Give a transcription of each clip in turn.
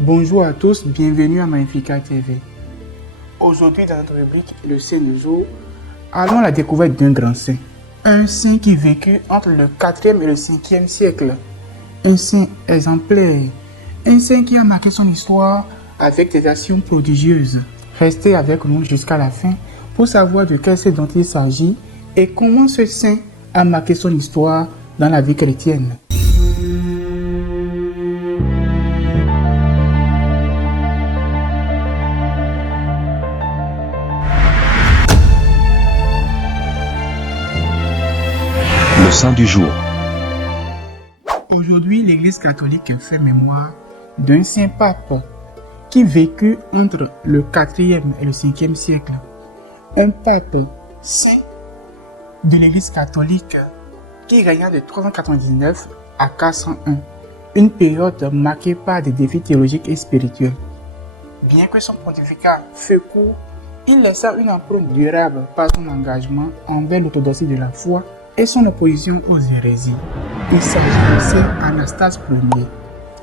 Bonjour à tous, bienvenue à Magnificat TV. Aujourd'hui dans notre rubrique Le Saint du jour, allons à la découverte d'un grand saint. Un saint qui vécut entre le 4e et le 5e siècle. Un saint exemplaire. Un saint qui a marqué son histoire avec des actions prodigieuses. Restez avec nous jusqu'à la fin pour savoir de quel saint dont il s'agit et comment ce saint a marqué son histoire dans la vie chrétienne. Le saint du jour. Aujourd'hui, l'Église catholique fait mémoire d'un saint pape qui vécut entre le 4e et le 5e siècle. Un pape saint de l'Église catholique qui régna de 399 à 401, une période marquée par des défis théologiques et spirituels. Bien que son pontificat fut court, il laissa une empreinte durable par son engagement envers l'orthodoxie de la foi et son opposition aux hérésies. Il s'agit de Saint Anastase Ier.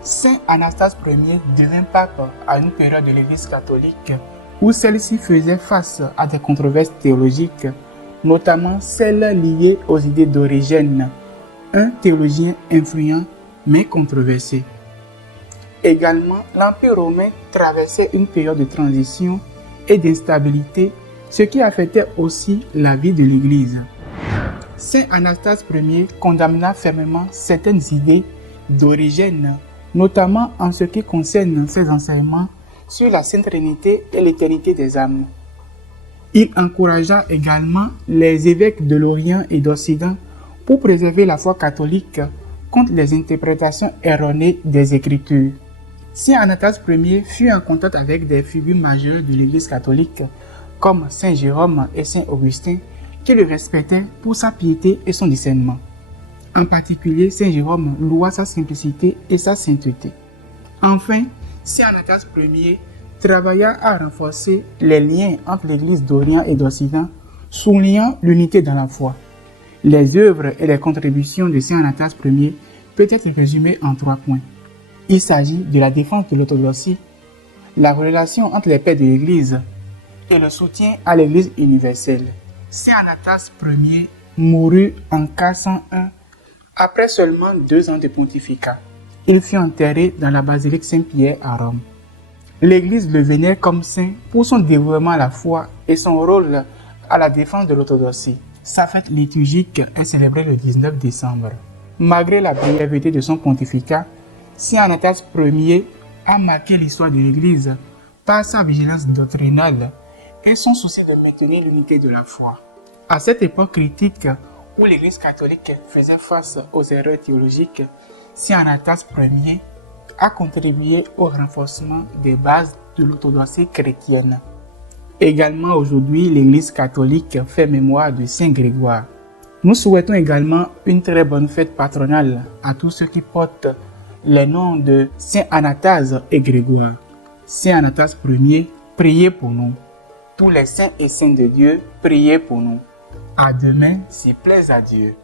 Saint Anastase Ier devint pape à une période de l'Église catholique où celle-ci faisait face à des controverses théologiques, notamment celles liées aux idées d'Origène, un théologien influent mais controversé. Également, l'Empire romain traversait une période de transition et d'instabilité, ce qui affectait aussi la vie de l'Église. Saint Anastase Ier condamna fermement certaines idées d'Origène, notamment en ce qui concerne ses enseignements sur la Sainte Trinité et l'éternité des âmes. Il encouragea également les évêques de l'Orient et d'Occident pour préserver la foi catholique contre les interprétations erronées des Écritures. Saint Anastase Ier fut en contact avec des figures majeures de l'Église catholique comme Saint Jérôme et Saint Augustin, qui le respectaient pour sa piété et son discernement. En particulier, Saint Jérôme loua sa simplicité et sa sainteté. Enfin, Saint Anastase Ier travailla à renforcer les liens entre l'Église d'Orient et d'Occident, soulignant l'unité dans la foi. Les œuvres et les contributions de Saint Anastase Ier peuvent être résumées en 3 points. Il s'agit de la défense de l'orthodoxie, la relation entre les pères de l'Église et le soutien à l'Église universelle. Saint Anastase Ier mourut en 401 après seulement 2 ans de pontificat. Il fut enterré dans la basilique Saint-Pierre à Rome. L'Église le vénère comme saint pour son dévouement à la foi et son rôle à la défense de l'orthodoxie. Sa fête liturgique est célébrée le 19 décembre. Malgré la brièveté de son pontificat, Saint Anastase Ier a marqué l'histoire de l'Église par sa vigilance doctrinale et son souci de maintenir l'unité de la foi. À cette époque critique où l'Église catholique faisait face aux erreurs théologiques, Saint Anastase Ier a contribué au renforcement des bases de l'orthodoxie chrétienne. Également aujourd'hui, l'Église catholique fait mémoire de Saint Grégoire. Nous souhaitons également une très bonne fête patronale à tous ceux qui portent les noms de Saint Anastase et Grégoire. Saint Anastase Ier, priez pour nous. Tous les saints et saintes de Dieu, priez pour nous. À demain, s'il plaise à Dieu.